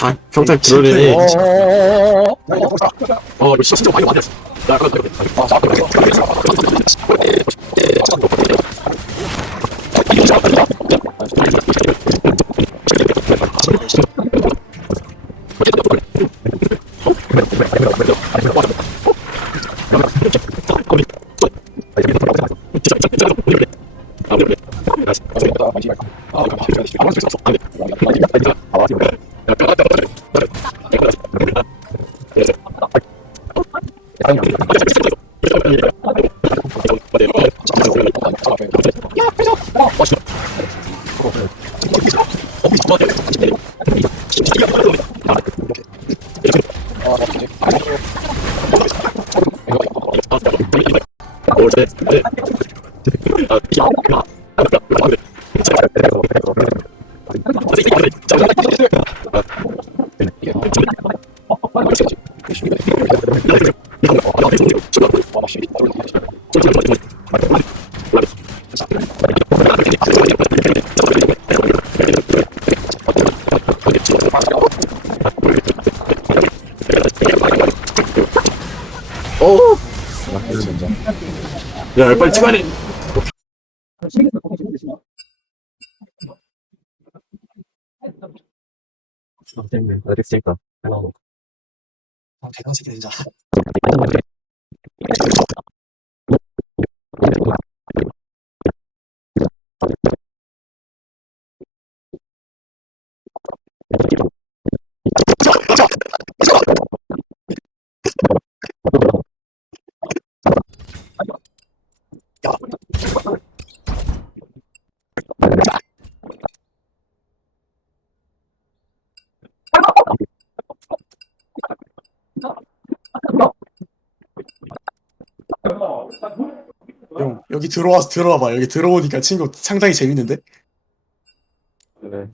다 평생 그러네. 이거 진짜 많이 왔네. 야, 빨리 찍어야 돼. 대단 새끼 진짜. 형 여기 들어와봐. 여기 들어오니까 친구 상당히 재밌는데? 그래.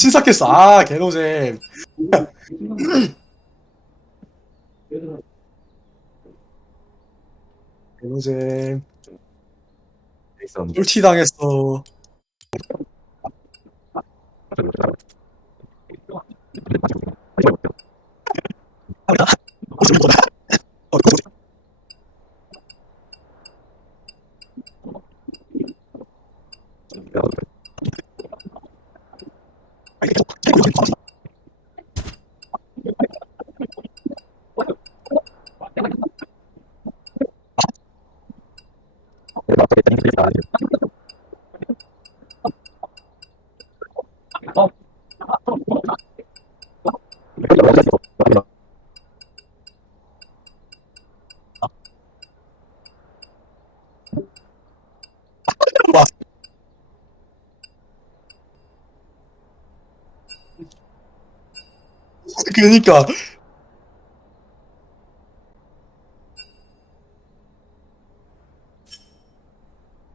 친삭했어. 아, 개노잼. 개노잼. 쫄티 당했어. 그니까.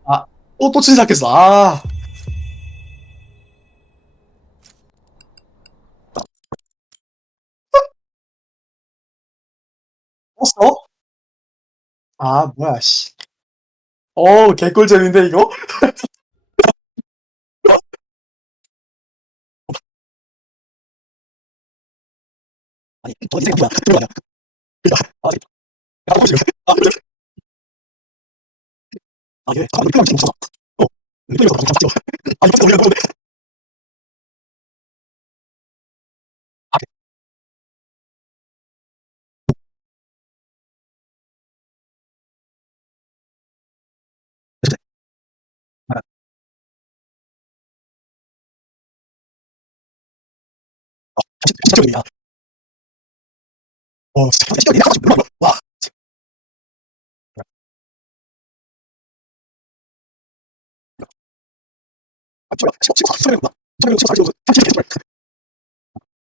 아, 또 친삭했어. 아, 떴어? 아, 뭐야, 씨. 개꿀잼인데, 이거? 아니, 너 인생 뭐야? 그거 아니야? 예. 아, 이거 지금 무서워. 이거 이거 잡죠. 아, 이거 올려 놓는데. 진짜. 진짜 와. 아,